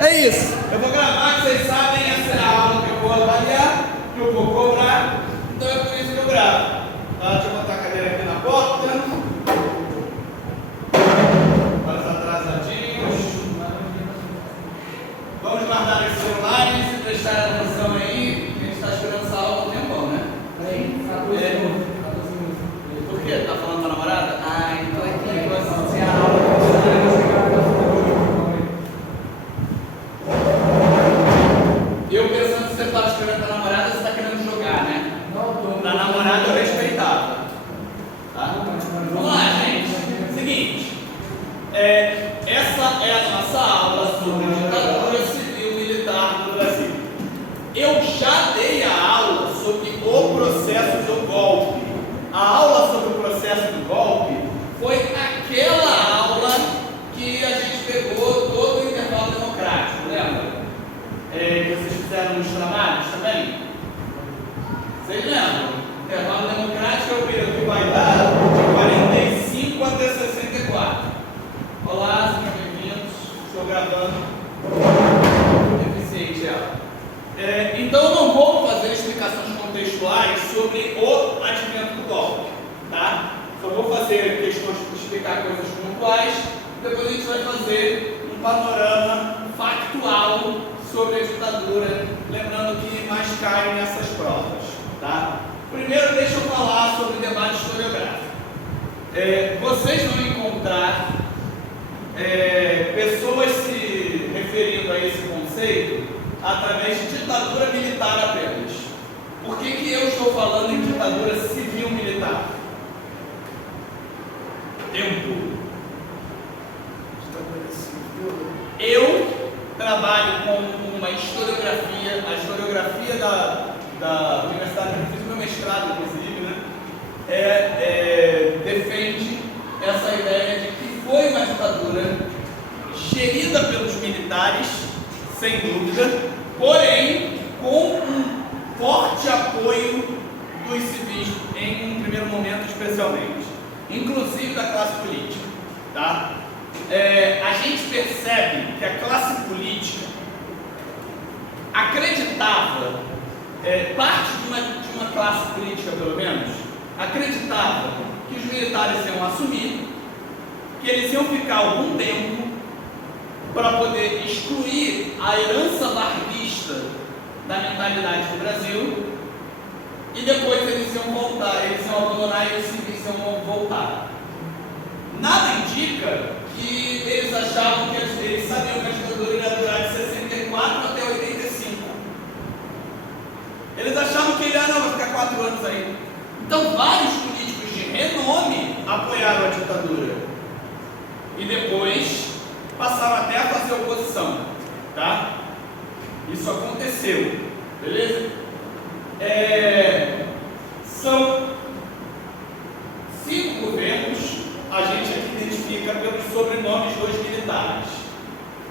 É isso. Eu vou gravar, que vocês sabem, essa é a aula que eu vou avaliar, que eu vou cobrar. Então é por isso que eu gravo. Tá? Deixa eu botar a cadeira aqui na porta. Para os atrasadinhos. Vamos guardar os celulares e prestar atenção aí. A gente está esperando essa aula há um tempão, né? Por quê? Tá falando com a namorada? Ah, então é que eu vou assistir a aula. Eu pensando que você estava escrevendo para a namorada, você está querendo jogar, né? Não, na namorada eu respeitava. Tá? Vamos lá, gente. Seguinte. Essa é a nossa aula sobre ditadura civil-militar no Brasil. Eu já dei a aula sobre o processo do golpe. A aula sobre o processo do golpe foi aquela aula que a gente pegou todo o intervalo democrático, lembra? Que vocês fizeram nos trabalhos também? Vocês lembram? Intervalo democrático é o período que vai dar de 45 até 64. Olá, sejam bem-vindos. Estou gravando. Eficiente ela. Então eu não vou fazer explicações contextuais sobre o advento do golpe, tá? Só vou fazer questões de explicar coisas pontuais. Depois a gente vai fazer um panorama factual sobre a ditadura, lembrando que mais cai nessas provas, tá? Primeiro, deixa eu falar sobre o debate historiográfico. Vocês vão encontrar pessoas se referindo a esse conceito através de ditadura militar apenas. Por que eu estou falando em ditadura civil-militar? Tempo. Ditadura civil. Eu trabalho com uma historiografia, a historiografia da universidade onde eu fiz meu mestrado, inclusive, né? Defende essa ideia de que foi uma ditadura gerida pelos militares, sem dúvida, porém com um forte apoio dos civis, em um primeiro momento especialmente, inclusive da classe política, tá? A gente percebe que a classe política acreditava, parte de uma classe política pelo menos, acreditava que os militares iam assumir, que eles iam ficar algum tempo para poder excluir a herança varguista da mentalidade do Brasil, e depois eles iam voltar, eles iam abandonar e os civis iam voltar. Nada indica que eles achavam que eles sabiam que a ditadura ia durar de 64 até 85. Eles achavam que ele vai ficar 4 anos aí. Então vários políticos de renome apoiaram a ditadura e depois passaram até a fazer oposição, tá? Isso aconteceu, beleza? São 5 governos, a gente aqui identifica pelos sobrenomes dos militares: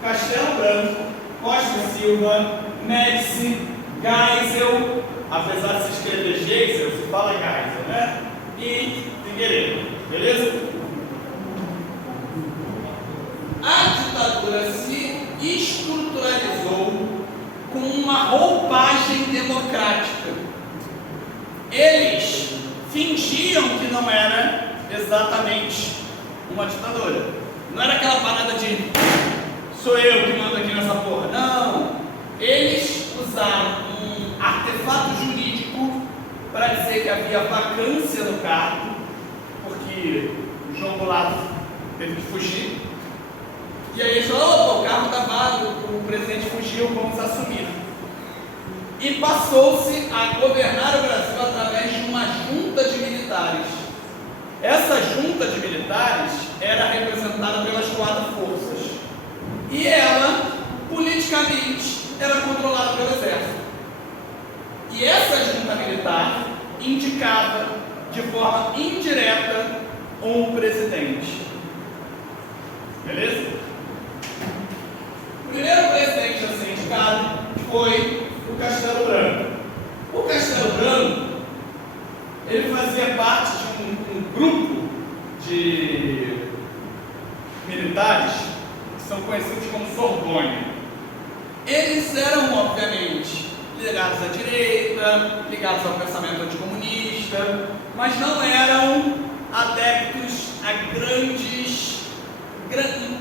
Castelo Branco, Costa e Silva, Médici, Geisel, apesar de se escrever Geisel, se fala Geisel, né? E Figueiredo, beleza? A ditadura se estruturalizou com uma roupagem democrática. Eles fingiam que não era exatamente uma ditadura. Não era aquela parada de sou eu que mando aqui nessa porra. Não. Eles usaram um artefato jurídico para dizer que havia vacância no cargo, porque o João Goulart teve que fugir. E aí eles falaram: o cargo está vago, o presidente fugiu, vamos assumir. E passou-se a governar o Brasil através de uma junta de militares. Essa junta de militares era representada pelas 4 forças. E ela, politicamente, era controlada pelo exército. E essa junta militar indicava, de forma indireta, um presidente. Beleza? O primeiro presidente a ser indicado foi o Castelo Branco. O Castelo Branco, ele fazia parte de um grupo de militares que são conhecidos como Sorbonne. eles eram, obviamente, ligados à direita, ligados ao pensamento anticomunista, mas não eram adeptos a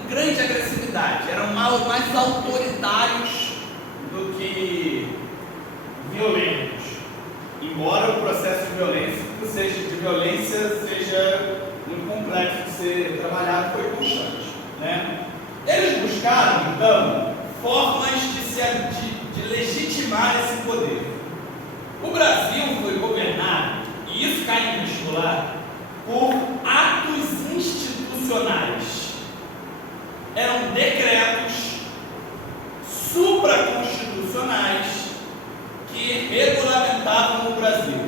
grande agressividade, eram mais autoritários do que violentos, embora o processo de violência seja muito complexo de ser trabalhado, foi constante, né? Eles buscaram, então, formas de legitimar esse poder. O Brasil foi governado, e isso cai em vestibular, por atos institucionais. Eram decretos supraconstitucionais que regulamentavam o Brasil.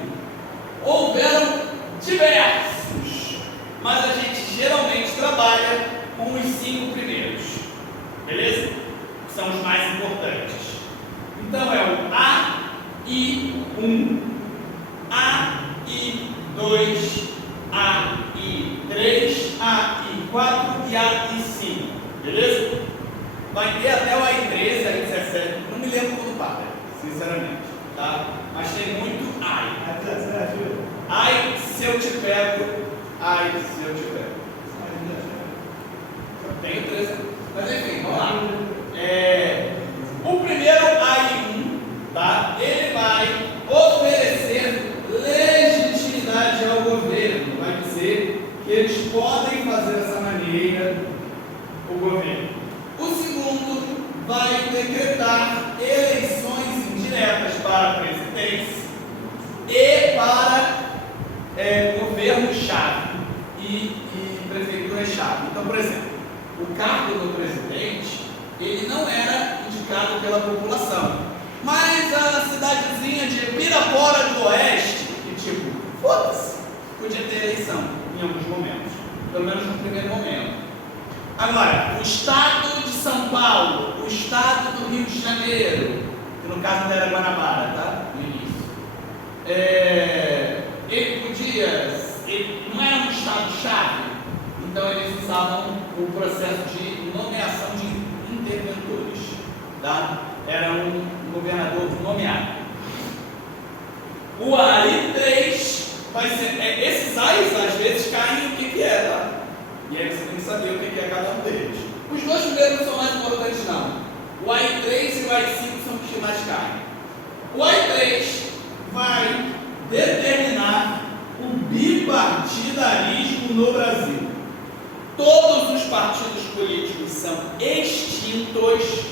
Houveram diversos, mas a gente geralmente trabalha com os 5 primeiros, beleza? Que são os mais importantes. Então é o AI-1, AI-2, AI-3, AI-4 e AI-5, beleza? Vai ter até o AI-13, AI-17, não me lembro quando para, sinceramente, tá? Mas tem muito AI. AI se eu te pego, AI se eu te pego. Tenho 13, mas enfim, vamos lá. O primeiro AI-1, tá? Ele vai oferecer legitimidade ao governo, vai dizer que eles podem fazer dessa maneira o governo. O segundo vai decretar eleições indiretas para a presidência e para governo-chave e prefeitura-chave. Então, por exemplo, o cargo do presidente, ele não era indicado pela população, mas a cidadezinha de Pirapora do Oeste, que tipo, foda-se, podia ter eleição em alguns momentos, pelo menos no primeiro momento. Agora, o estado de São Paulo, o estado do Rio de Janeiro, que no caso não era Guanabara, tá? No início. Ele não era um estado-chave, então eles usavam o processo de nomeação de interventores, tá? Era um governador nomeado. O AI-3 vai ser, esses AIs às vezes caem o que é, tá? E aí você tem que saber o que é cada um deles. Os 2 primeiros são mais importantes não. O AI-3 e o AI-5 são os que mais caem. O AI-3 vai determinar o bipartidarismo no Brasil. Todos os partidos políticos são extintos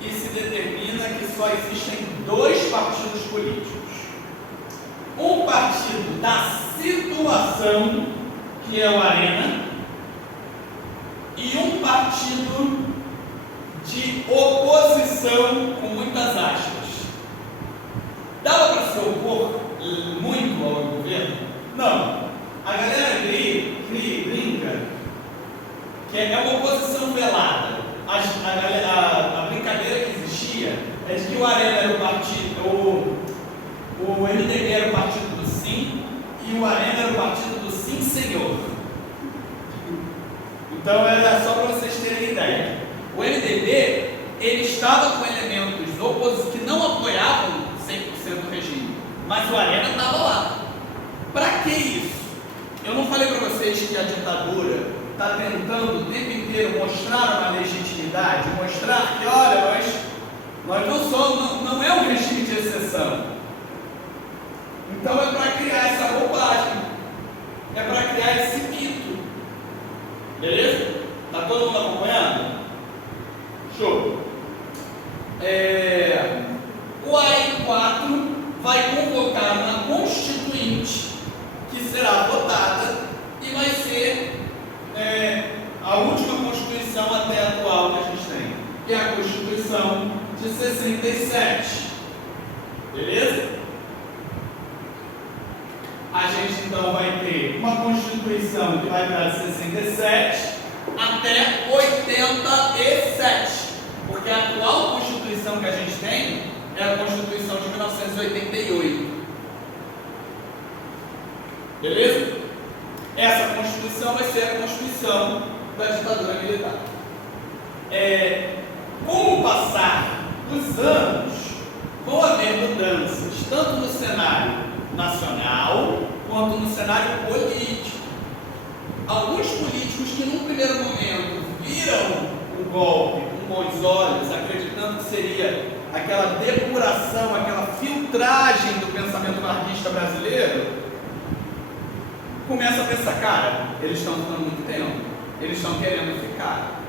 e se determina que só existem 2 partidos políticos. Um partido da situação, que é o Arena, e um partido de oposição, com muitas aspas. Dava para se opor muito ao governo? Não. A galera brinca que é uma oposição velada. A brincadeira que existia é de que o Arena era o partido, o MDB era o partido do sim e o Arena era o partido do sim senhor. Então era só para vocês terem ideia. O MDB, ele estava com elementos que não apoiavam 100% do regime, mas o Arena estava lá. Para que isso? Eu não falei para vocês que a ditadura está tentando o tempo inteiro mostrar uma legitimidade, mostrar que, olha, nós não somos, não é um regime de exceção. Então é para criar essa roupagem, é para criar esse mito. Beleza? Está todo mundo acompanhando? Show! O AI-4 vai convocar uma constituinte que será votada e vai ser a última Constituição até a atual que a gente tem, que é a Constituição de 67. Beleza? A gente então vai ter uma Constituição que vai dar de 67 até 87, porque a atual Constituição que a gente tem é a Constituição de 1988. Beleza? Essa Constituição vai ser a Constituição da ditadura militar. Com o passar dos anos, vão haver mudanças, tanto no cenário nacional, quanto no cenário político. Alguns políticos que num primeiro momento viram o golpe com bons olhos, acreditando que seria aquela depuração, aquela filtragem do pensamento varguista brasileiro, começa a pensar, cara, eles estão ficando muito tempo, eles estão querendo ficar.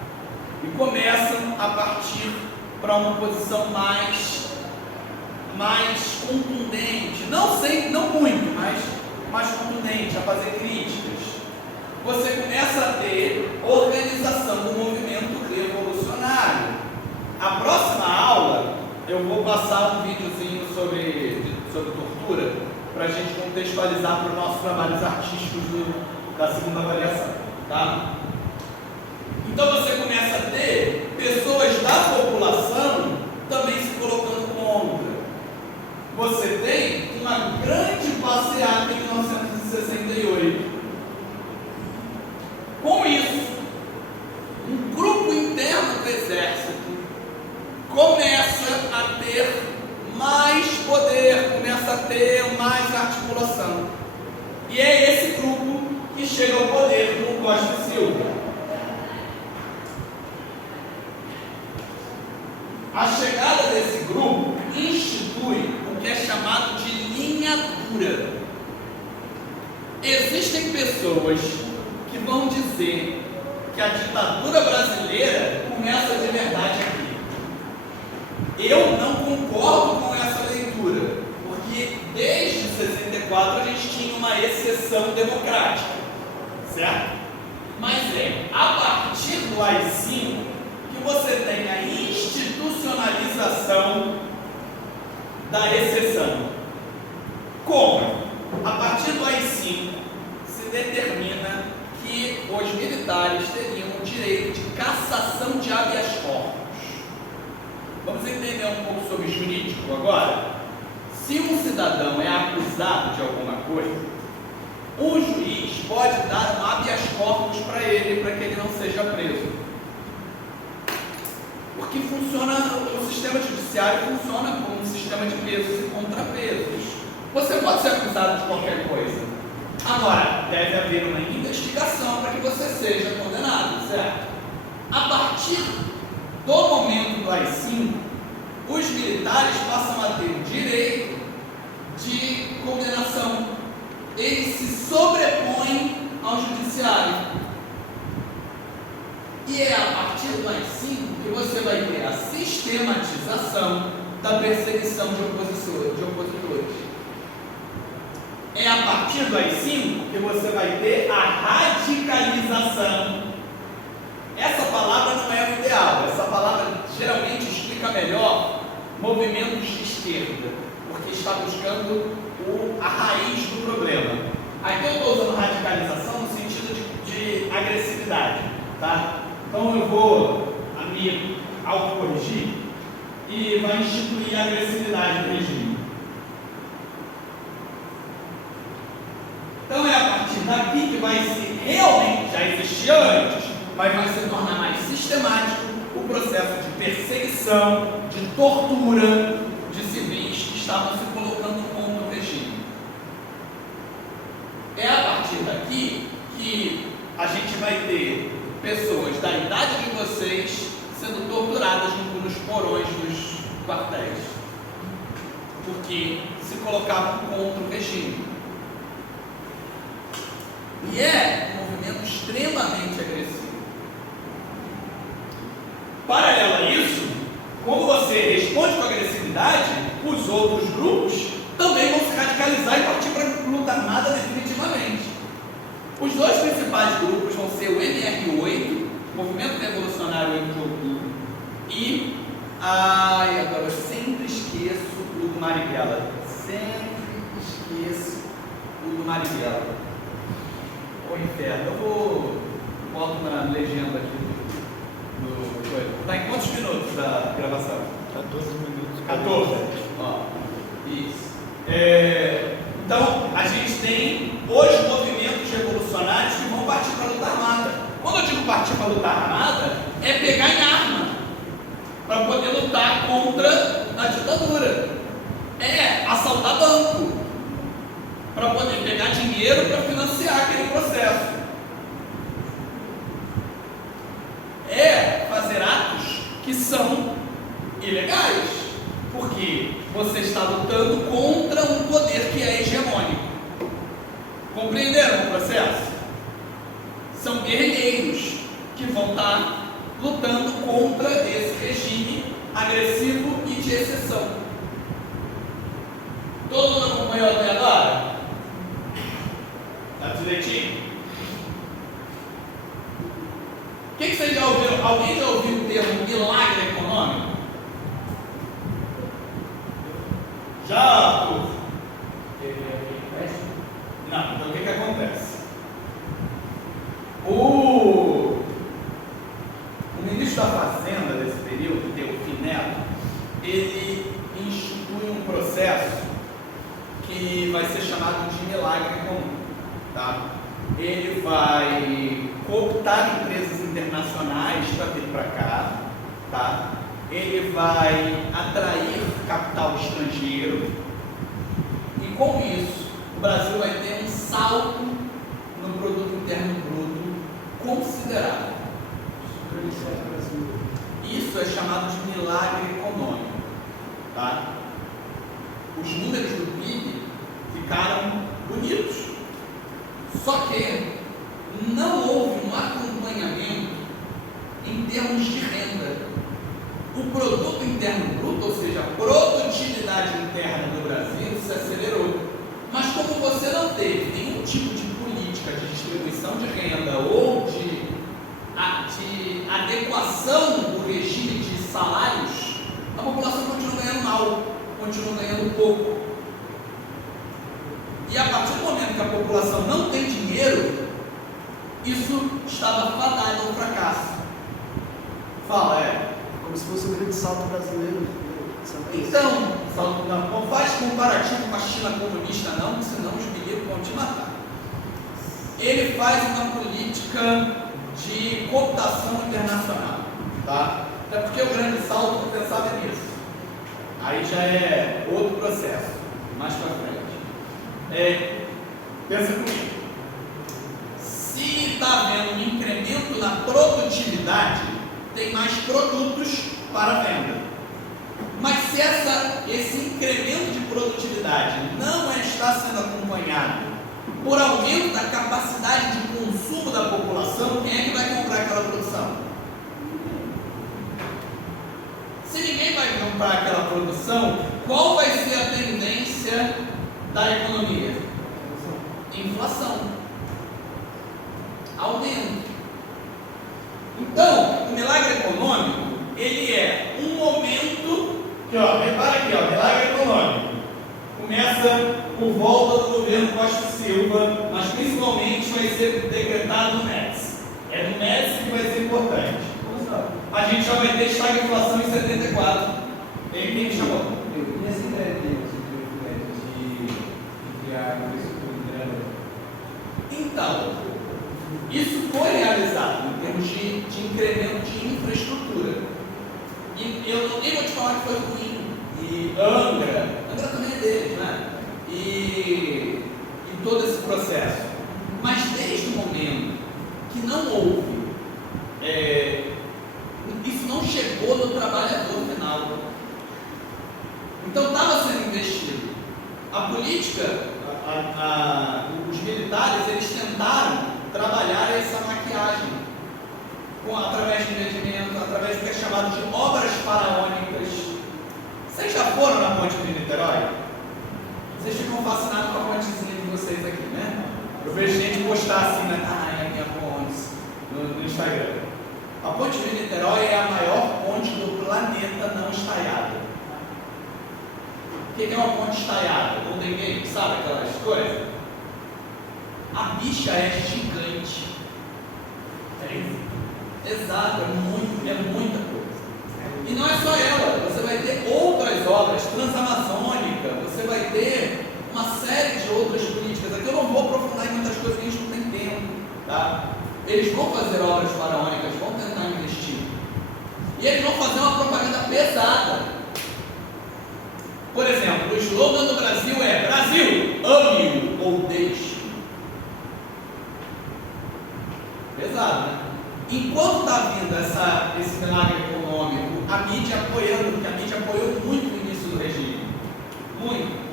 E começam a partir para uma posição mais contundente, não muito, mas mais contundente, a fazer críticas. Você começa a ter organização do movimento revolucionário. A próxima aula, eu vou passar um videozinho sobre tortura, para a gente contextualizar para os nossos trabalhos artísticos da segunda avaliação, tá? Então você começa a ter pessoas da população também se colocando contra. Você tem uma grande passeata em 1968. Com isso, um grupo interno do exército começa a ter mais poder, começa a ter mais articulação. E é esse grupo que chega ao poder com Costa e Silva. A chegada desse grupo institui o que é chamado de linha dura. Existem pessoas que vão dizer que a ditadura brasileira começa de verdade aqui. Eu não concordo com essa leitura, porque desde 64 a gente tinha uma exceção democrática, certo? Mas é a partir do AI-5 que você tem a institucionalização da exceção. Como? A partir do AI-5 se determina que os militares teriam o direito de cassação de habeas corpus. Vamos entender um pouco sobre jurídico agora? Se um cidadão é acusado de alguma coisa, o juiz pode dar um habeas corpus para ele, para que ele não seja preso. Porque funciona, o sistema judiciário funciona como um sistema de pesos e contrapesos. Você pode ser acusado de qualquer coisa. Agora, deve haver uma investigação para que você seja condenado, certo? A partir do momento do AI-5, os militares passam a ter o direito de condenação. Eles se sobrepõem ao judiciário. E é a partir do AI-5 que você vai ter a sistematização da perseguição de opositores. É a partir do AI-5 que você vai ter a radicalização. Essa palavra não é o ideal, essa palavra geralmente explica melhor movimentos de esquerda, porque está buscando a raiz do problema. Aqui eu estou usando radicalização no sentido de agressividade, tá? Então eu vou me autocorrigir e vai instituir a agressividade do regime. Então é a partir daqui que vai se realmente, já existia antes, mas vai se tornar mais sistemático o processo de perseguição, de tortura de civis que estavam se colocando contra o regime. É a partir daqui que a gente vai ter pessoas da idade de vocês sendo torturadas nos porões dos quartéis, porque se colocavam contra o regime. E é um movimento extremamente agressivo. Paralelo a isso, como você responde com agressividade, os outros grupos também vão se radicalizar e partir para a luta armada definitivamente. Os dois principais grupos vão ser o MR8, Movimento Revolucionário 8 de Outubro, e agora eu sempre esqueço o do Marighella. O inferno. Eu boto na legenda aqui do coisa. Está em quantos minutos da gravação? 14 minutos. 14? Ó, isso. Então, a gente tem os movimentos revolucionários que vão partir para a luta armada. Quando eu digo partir para a luta armada, é pegar em arma para poder lutar contra a ditadura, é assaltar banco para poder pegar dinheiro para financiar aquele processo, é fazer atos que são ilegais, porque você está lutando contra um poder que é hegemônico. Compreenderam o processo? São guerrilheiros que vão estar lutando contra esse regime agressivo e de exceção. Todo mundo acompanhou até agora? Tá tudo direitinho? O que vocês já ouviram? Alguém já ouviu o termo milagre econômico? Já, Arthur? Não, então o que acontece? O ministro da Fazenda desse período, Delfim Neto, ele institui um processo que vai ser chamado de milagre econômico, tá? Ele vai cooptar empresas internacionais para vir para cá, tá? Ele vai atrair capital estrangeiro e com isso o Brasil vai ter um salto no produto interno bruto considerável. Isso é chamado de milagre econômico, tá? Os números do PIB ficaram bonitos, só que não houve um acompanhamento em termos de renda. O produto interno bruto, ou seja, a produtividade interna do Brasil se acelerou, mas como você não teve nenhum tipo de política de distribuição de renda ou de adequação do regime de salários, a população continua ganhando mal, continua ganhando pouco. E a partir do momento que a população não tem dinheiro, isso estava fadado ao fracasso. Fala, Como se fosse um grande salto brasileiro. Então, não faz comparativo com a China comunista não, senão os milicos vão te matar. Ele faz uma política de cooptação internacional, tá? Até porque o grande salto não pensava nisso. Aí já é outro processo, mais para frente. Pensa comigo. Se está havendo um incremento na produtividade, tem mais produtos para venda. Mas se esse incremento de produtividade não está sendo acompanhado por aumento da capacidade de consumo da população, quem é que vai comprar aquela produção? Se ninguém vai comprar aquela produção, qual vai ser a tendência da economia? Inflação. Aumento. Então, o milagre econômico, ele é um momento que, repara aqui, milagre econômico. Começa por volta do governo Costa e Silva, mas principalmente vai ser decretado no Médici. É no Médici que vai ser importante. A gente já vai ter estagflação em 74. Quem me chamou? E essa ideia de criar infraestrutura? Então, isso foi realizado em termos de incremento de infraestrutura. E eu nem vou te falar que foi ruim. E Angra também é deles, né? E todo esse processo. Mas desde o momento que não houve, isso não chegou no trabalhador final. Então estava sendo investido. A política, os militares, eles tentaram trabalhar essa maquiagem através de investimento, através do que é chamado de obras faraônicas. Vocês já foram na ponte de Niterói? Vocês ficam fascinados com a pontezinha de vocês aqui, né? Eu vejo gente postar assim, né? É a minha ponte no Instagram. A ponte de Niterói é a maior ponte do planeta não estaiada. O que é uma ponte estaiada? Não tem ninguém, sabe aquelas coisas? A bicha é gigante. Exato, é muita coisa. E não é só ela, você vai ter outras obras, Transamazônica, você vai ter uma série de outras políticas. Aqui eu não vou aprofundar em muitas coisas que a gente não tem tempo, tá? Eles vão fazer obras faraônicas, vão tentar investir. E eles vão fazer uma propaganda pesada Por exemplo, o slogan do Brasil é: Brasil, ame-o ou deixe. Pesado, né? Enquanto está vindo esse milagre econômico, a mídia apoiando, porque a mídia apoiou muito o início do regime. Muito.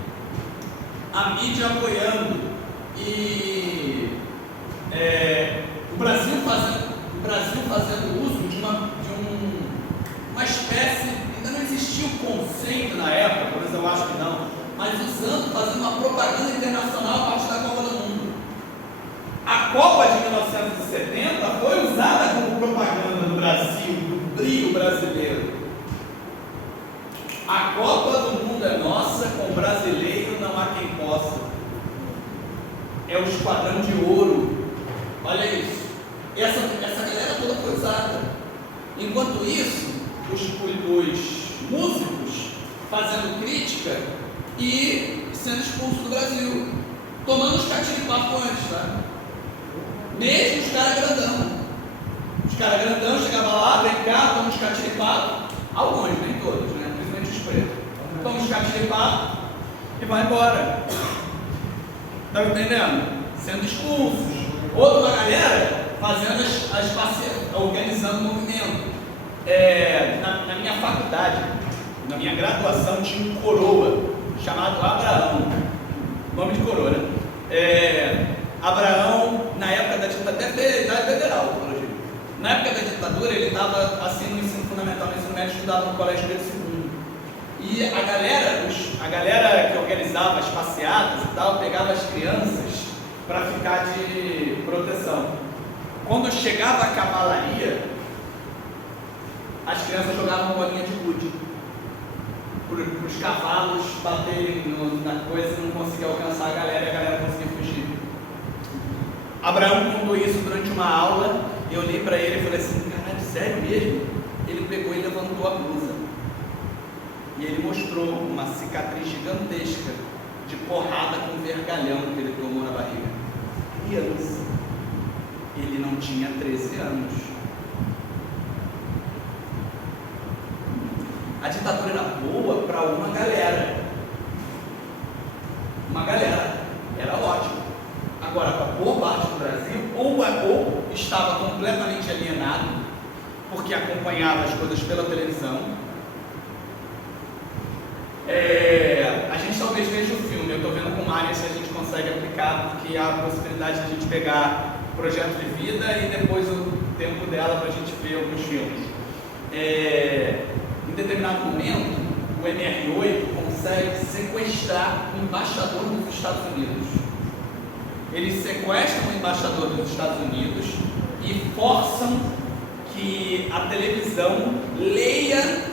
A mídia apoiando e o Brasil fazendo uso de uma espécie, ainda não existia o conceito na época, mas eu acho que não, mas fazendo uma propaganda internacional a partir da Copa do Mundo. A Copa de 1970 foi usada como propaganda no Brasil, do brio brasileiro. A Copa do Mundo é nossa, com brasileiro não há quem possa. É o esquadrão de ouro. Olha isso. Essa galera toda foi usada. Enquanto isso, os músicos fazendo crítica e sendo expulsos do Brasil, tomando os catiripapos antes, tá? Mesmo os caras grandão. Os caras grandão chegavam lá, vem cá, tomam os catiripapos. Alguns, nem todos, né? Principalmente os pretos. Tomam os catiripapos e vão embora. Tá entendendo? Sendo expulsos. Outra galera fazendo organizando o movimento. Na minha faculdade, na minha graduação, tinha um coroa chamado Abraão. Nome de coroa, né? Abraão, na época da ditadura, deve ter idade federal, na época da ditadura, ele estava assim no ensino fundamental, no ensino médio, estudava no colégio Pedro II. E a galera que organizava as passeatas e tal, pegava as crianças para ficar de proteção. Quando chegava a cavalaria, as crianças jogavam bolinha de gude para os cavalos baterem na coisa e não conseguiam alcançar a galera conseguia fugir. Abraão contou isso durante uma aula. Eu olhei para ele e falei assim: caralho, sério mesmo? Ele pegou e levantou a blusa e ele mostrou uma cicatriz gigantesca de porrada com vergalhão que ele tomou na barriga. Criança. Ele não tinha 13 anos. A ditadura era boa para uma galera. Era ótimo. Agora, para boa parte do Brasil, ou estava completamente alienado, porque acompanhava as coisas pela televisão. A gente talvez veja o filme, eu estou vendo com Mária se a gente consegue aplicar, porque há a possibilidade de a gente pegar Projeto de Vida e depois o tempo dela para a gente ver alguns filmes. Em determinado momento, o MR8 consegue sequestrar o embaixador dos Estados Unidos. Eles sequestram o embaixador dos Estados Unidos e forçam que a televisão leia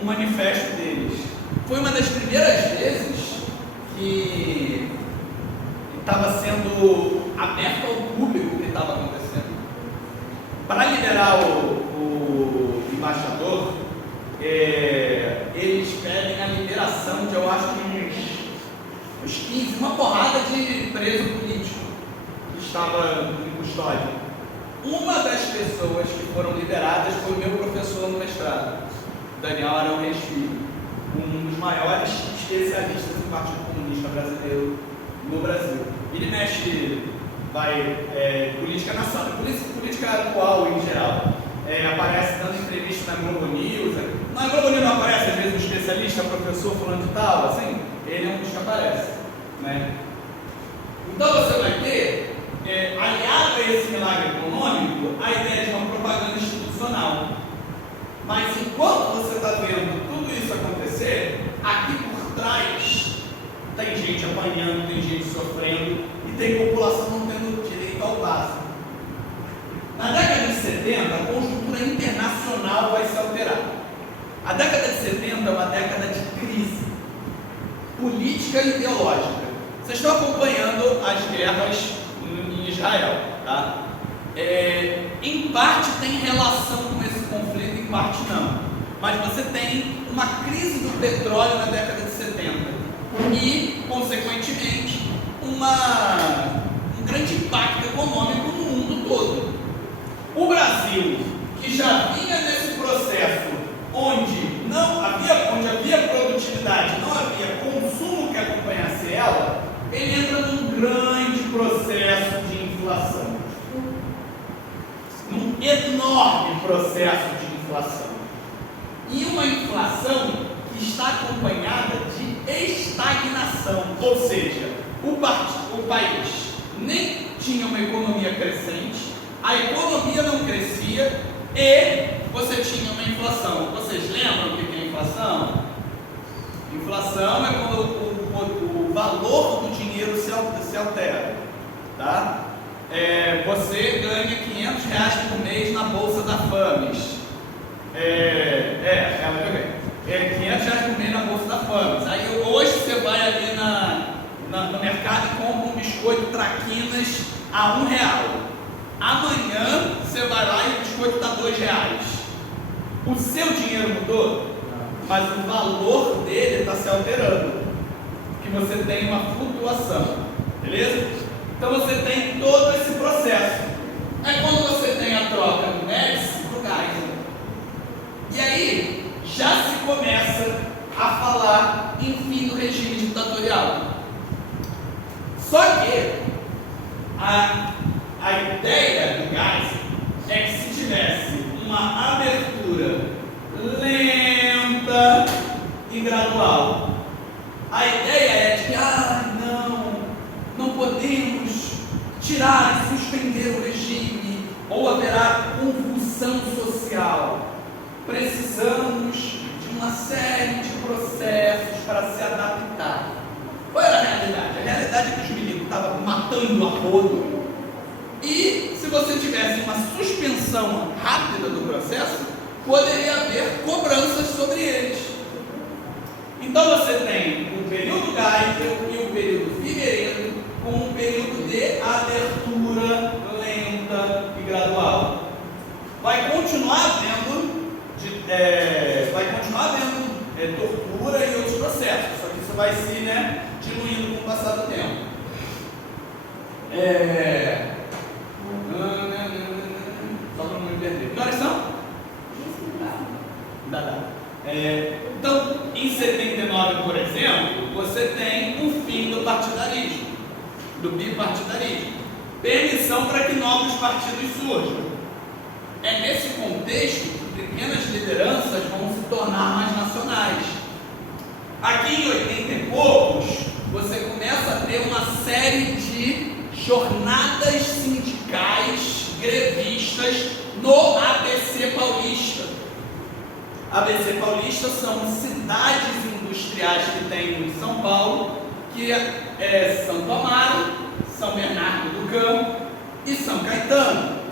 um manifesto deles. Foi uma das primeiras vezes que estava sendo aberto ao público o que estava acontecendo. Para liberar o embaixador, eles pedem a liberação de, eu acho que uns 15, uma porrada de preso político que estava em custódia. Uma das pessoas que foram liberadas foi o meu professor no mestrado, Daniel Arão Reis Filho, um dos maiores especialistas do Partido Comunista Brasileiro no Brasil. Ele mexe, política nacional, política atual em geral. Aparece dando entrevista na Globo News. Na Globo News não aparece às vezes um especialista, professor fulano de tal, assim? Ele é um dos que aparece, né? Então você vai ter, aliado a esse milagre econômico, a ideia de uma propaganda institucional. Mas enquanto você está vendo tudo isso acontecer, aqui por trás tem gente apanhando, tem gente sofrendo e tem população não tendo direito ao básico. Na década de 70, a conjuntura internacional vai se alterar. A década de 70 é uma década de crise política e ideológica. Vocês estão acompanhando as guerras em Israel, tá? Em parte tem relação com esse conflito, em parte não. Mas você tem uma crise do petróleo na década de 70 e, consequentemente, um grande impacto econômico no mundo todo. O Brasil, que já vinha nesse processo onde havia produtividade processo de inflação. E uma inflação que está acompanhada de estagnação, ou seja, o país nem tinha uma economia crescente, a economia não crescia e você tinha uma inflação. Vocês lembram o que é inflação? Inflação é quando o valor do dinheiro se altera, tá? Você ganha R$500 por mês na bolsa da Fames. R$500 por mês na bolsa da Fames. Aí hoje você vai ali no mercado e compra um biscoito Traquinas a R$1. Amanhã você vai lá e o biscoito está R$2. O seu dinheiro mudou, mas o valor dele está se alterando, porque você tem uma flutuação, beleza? Então você tem todo esse processo. É quando você tem a troca do Médici para o Geisel. E aí já se começa a falar em fim do regime ditatorial. Só que a ideia do Geisel é que se tivesse uma abertura lenta e gradual, a ideia é de que não podemos tirar e suspender o regime, ou haverá convulsão social. Precisamos de uma série de processos para se adaptar. Qual era a realidade? A realidade é que os milicos estavam matando a rodo. E se você tivesse uma suspensão rápida do processo, poderia haver cobranças sobre eles. Então você tem o período Geisel e o período Figueiredo como um período de abertura lenta e gradual. Vai continuar havendo tortura e outros processos, só que isso vai se diluindo com o passar do tempo. Só para não me perder. Que horas são? Dá. Então, em 79, por exemplo, você tem o fim do partidarismo, do bipartidarismo, permissão para que novos partidos surjam. É nesse contexto que pequenas lideranças vão se tornar mais nacionais. Aqui em 80 e poucos, você começa a ter uma série de jornadas sindicais grevistas no ABC Paulista. ABC Paulista são cidades industriais que tem em São Paulo, que é Santo Amaro, São Bernardo do Campo e São Caetano.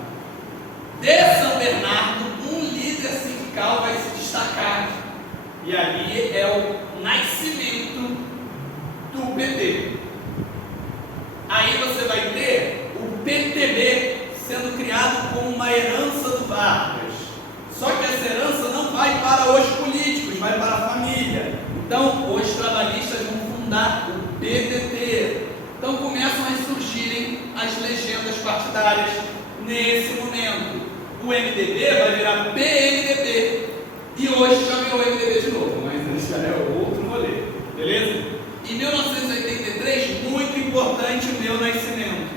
De São Bernardo, um líder sindical vai se destacar, e ali é o nascimento do PT. Aí você vai ter o PTB sendo criado como uma herança do Vargas. Só que essa herança não vai para os políticos, vai para a família. Então, os trabalhistas vão fundar o PDT. Então, começam a surgirem as legendas partidárias nesse momento. O MDB vai virar PMDB. E hoje já virou MDB de novo, mas esse já é outro rolê. Beleza? Em 1983, muito importante o meu nascimento.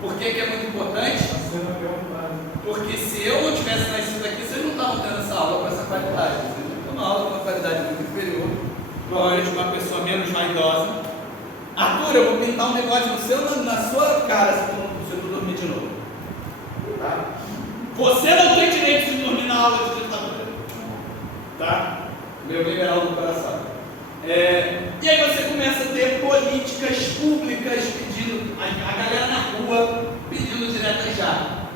Por que é muito importante? Porque se eu não tivesse nascido aqui, vocês não estavam tendo essa aula com essa qualidade. Vocês estão tendo uma aula com uma qualidade muito inferior. Provavelmente uma pessoa menos vaidosa. Arthur, eu vou pintar um negócio na sua cara se tu dormir de novo. Tá? Você não tem direito de dormir na aula de ditadura. Tá? Meu liberal do coração. E aí você começa a ter políticas públicas pedindo, a galera na rua pedindo diretas já.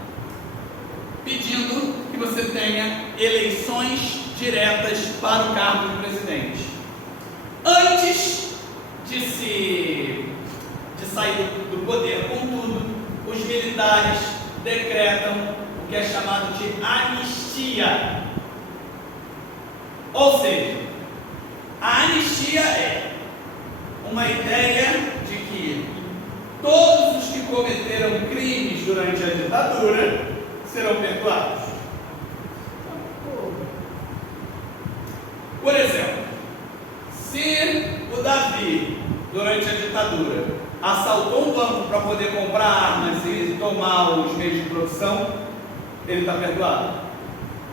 Pedindo que você tenha eleições diretas para o cargo de presidente. Antes de sair do poder, contudo, os militares decretam o que é chamado de anistia. Ou seja, a anistia é uma ideia de que todos os que cometeram crimes durante a ditadura serão perdoados. Por exemplo, se o Davi, durante a ditadura, assaltou um banco para poder comprar armas e tomar os meios de produção, ele está perdoado.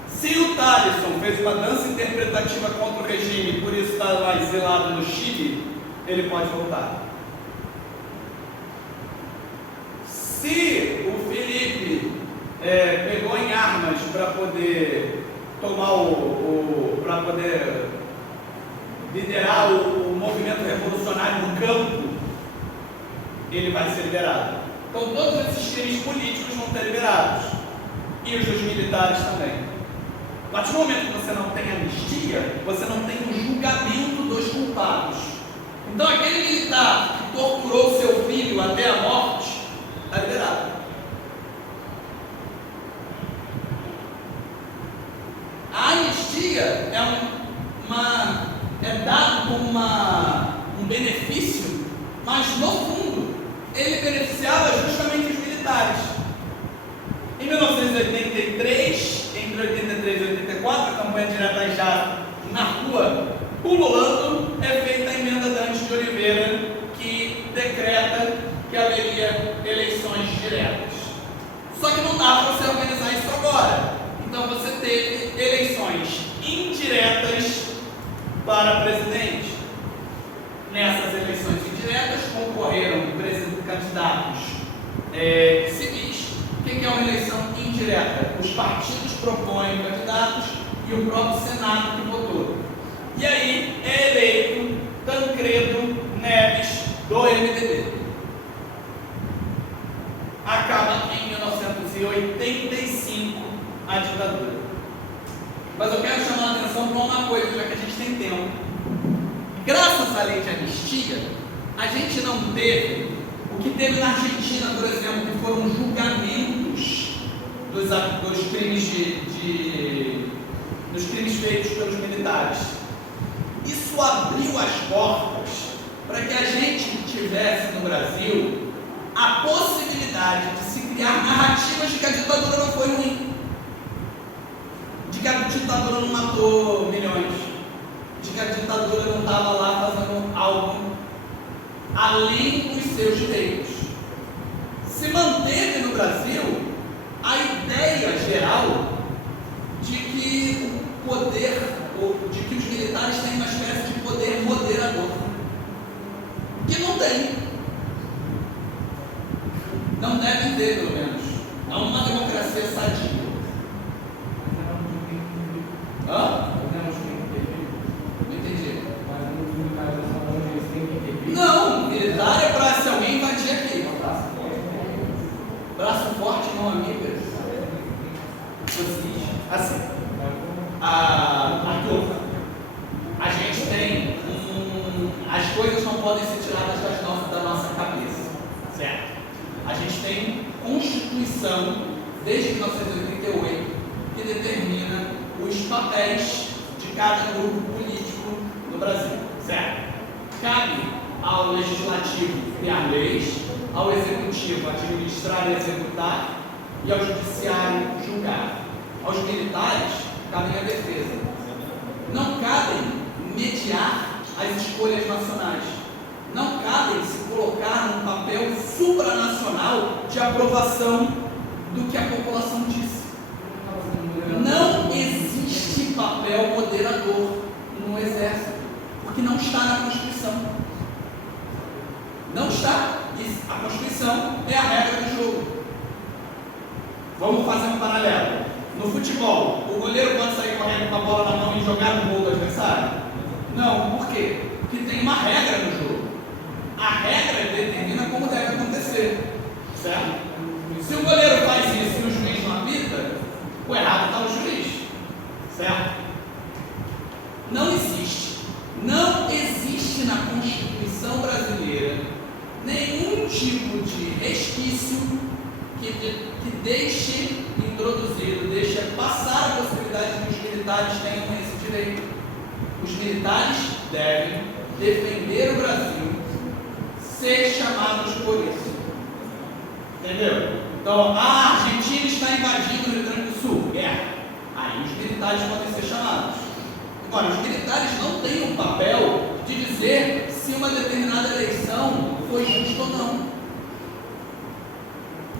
Se o Thaleson fez uma dança interpretativa contra o regime e por isso está lá exilado no Chile, ele pode voltar. Se o Felipe pegou em armas para poder tomar para poder liderar o movimento revolucionário no campo, ele vai ser liberado. Então todos esses crimes políticos vão ser liberados. E os dos militares também. A partir do momento que você não tem anistia, você não tem o julgamento dos culpados. Então aquele militar que torturou seu filho até a morte, está liberado. A anistia é dado como um benefício, mas no fundo ele beneficiava justamente os militares. Em 1983, entre 83 e 84, a campanha direta já na rua, pululando, é feita a emenda Dante de Oliveira, que decreta que haveria eleições diretas. Só que não dá para você organizar isso agora. Então você teve eleições indiretas para presidente. Nessas eleições indiretas concorreram candidatos civis. O que é uma eleição indireta? Os partidos propõem candidatos e o próprio Senado que votou. E aí é eleito Tancredo Neves do MDB. Acaba em 1985 a ditadura. Mas eu quero chamar a atenção para uma coisa, já que a gente tem tempo. Graças à lei de anistia, a gente não teve o que teve na Argentina, por exemplo, que foram julgamentos dos crimes dos crimes feitos pelos militares. Isso abriu as portas para que a gente tivesse no Brasil a possibilidade de se criar narrativas de que a ditadura não foi ruim, de que a ditadura não matou milhões, de que a ditadura não estava lá fazendo algo além dos seus direitos. Se manteve no Brasil a ideia geral de que o poder, ou de que os militares têm uma espécie de poder moderador, que não tem. Não devem ter, pelo menos. Não uma democracia sadia. Hã? Não entendi. Não, militar é para se alguém invadir aqui. Braço forte, não amigas. Assim, Arthur, a gente tem as coisas não podem ser tiradas da nossa cabeça, certo? A gente tem Constituição desde 1988 que determina os papéis de cada grupo político no Brasil, certo? Cabe ao Legislativo criar leis, ao Executivo administrar e executar e ao Judiciário julgar. Aos militares cabem a defesa. Não cabem mediar as escolhas nacionais. Não cabem se colocar num papel supranacional de aprovação do que a população disse. Não existe papel moderador no Exército, porque não está na Constituição. Não está. A Constituição é a regra do jogo. Vamos fazer um paralelo. No futebol, o goleiro pode sair correndo com a bola na mão e jogar no gol do adversário? Não. Por quê? Porque tem uma regra no jogo. A regra determina como deve acontecer. Certo? Se o goleiro faz isso e o juiz não apita, o errado está no juiz. Certo? Não existe na Constituição brasileira nenhum tipo de resquício que deixe introduzido, deixe passar a possibilidade de que os militares tenham esse direito. Os militares devem defender o Brasil, ser chamados por isso. Entendeu? Então, a Argentina está invadindo o Rio Grande do Sul. Guerra. Aí os militares podem ser chamados. Agora, os militares não têm um papel de dizer se uma determinada eleição foi justa ou não.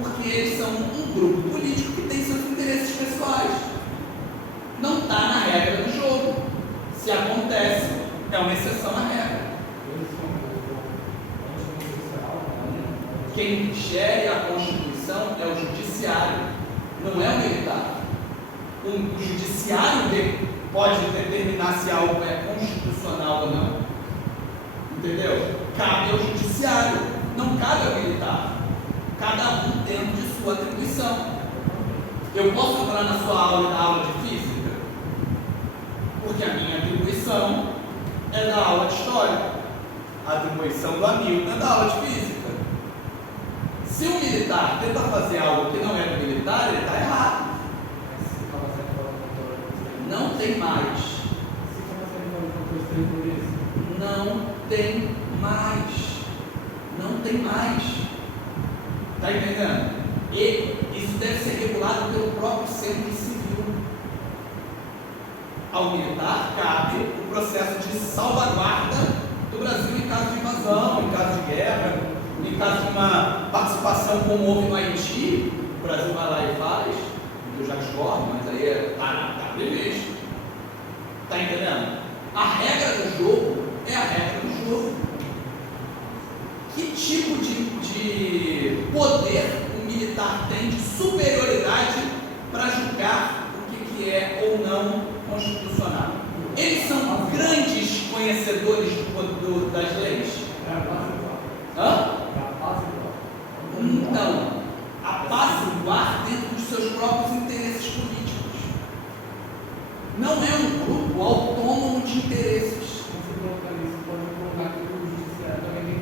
Porque eles são um grupo político que tem seus interesses se faz. Não está na regra do jogo. Se acontece, é uma exceção à regra. Quem gere a Constituição é o judiciário, não é o militar. O judiciário pode determinar se algo é constitucional ou não. Entendeu? Cabe ao judiciário, não cabe ao militar. Cada um dentro de sua atribuição. Eu posso entrar na sua aula e dar aula de física? Porque a minha atribuição é da aula de história. A atribuição do amigo é da aula de física. Se o militar tenta fazer algo que não é do militar, ele está errado. Não tem mais. Não tem mais. Não tem mais. Está entendendo? E isso deve ser regulado pelo próprio Centro Civil. Ao militar cabe o processo de salvaguarda do Brasil em caso de invasão, em caso de guerra, em caso de uma participação como houve no Haiti. O Brasil vai lá e faz, eu já discordo, mas aí está previsto. Está entendendo? A regra do jogo é a regra do jogo. Que tipo de poder o militar tem de superioridade para julgar o que é ou não constitucional? Eles são grandes conhecedores das leis. Então, apaziguar dentro dos seus próprios interesses políticos. Não é um grupo autônomo de interesses.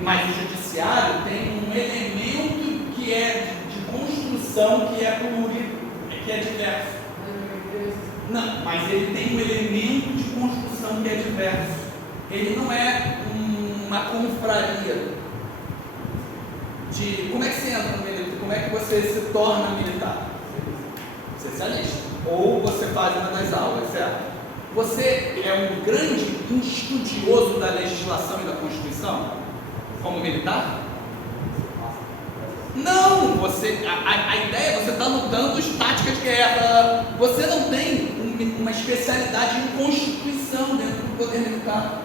Mas o judiciário tem um elemento que é de construção que é diverso. Não, mas ele tem um elemento de construção que é diverso. Ele não é uma confraria. Como é que você entra no militar? Como é que você se torna militar? Especialista. Ou você faz uma das aulas, certo? Você é um grande estudioso da legislação e da Constituição? Como militar? Não! A ideia é você estar lutando táticas de guerra. Você não tem uma especialidade em Constituição dentro do poder militar.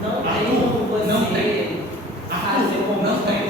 Não tem como você fazer como não tem.